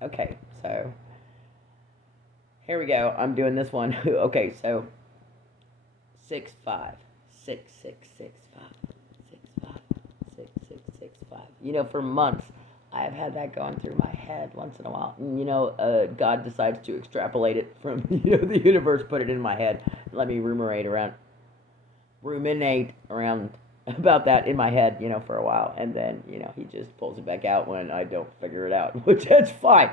Okay, so here we go. I'm doing this one. Okay, so 6 5 6 6 6 5 6 5 6 6 6 5. For months, I've had that going through my head once in a while. And, God decides to extrapolate it from the universe, put it in my head, let me ruminate around about that in my head, for a while, and then he just pulls it back out when I don't figure it out, which that's fine.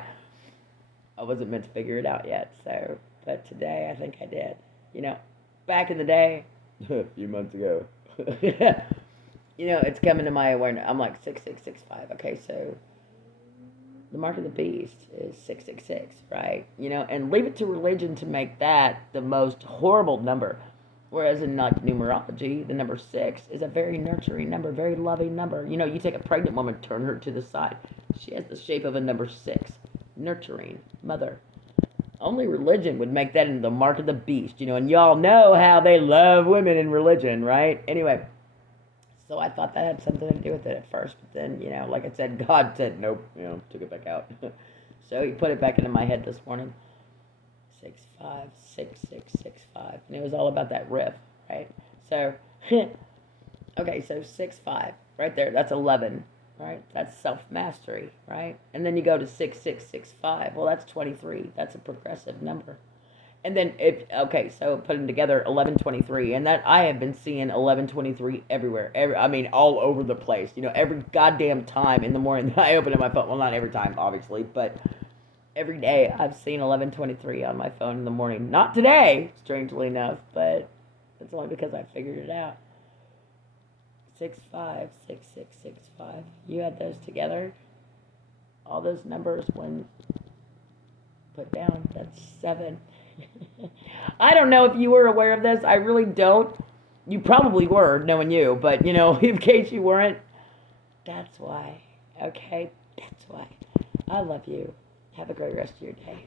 I wasn't meant to figure it out yet, so but today I think I did. You know, back in the day, a few months ago, it's coming to my awareness. I'm like 6665. Okay, so the mark of the beast is 666, right? And leave it to religion to make that the most horrible number. Whereas in like numerology, the number 6 is a very nurturing number, very loving number. You take a pregnant woman, turn her to the side. She has the shape of a number 6, nurturing mother. Only religion would make that into the mark of the beast, and y'all know how they love women in religion, right? Anyway, so I thought that had something to do with it at first, but then, like I said, God said nope, took it back out. So he put it back into my head this morning. 6 5 6 6 6 5, and it was all about that riff, right? So, okay, so 6 5, right there, that's 11, right? That's self mastery, right? And then you go to 6665. Well, that's 23. That's a progressive number. And then so put them together, 1123, and that I have been seeing 1123 everywhere. All over the place. Every goddamn time in the morning that I open up my phone. Well, not every time, obviously, but every day I've seen 1123 on my phone in the morning. Not today, strangely enough, but it's only because I figured it out. 656665. You had those together. All those numbers when put down, that's 7. I don't know if you were aware of this. I really don't. You probably were, knowing you, but in case you weren't, that's why. Okay, that's why. I love you. Have a great rest of your day.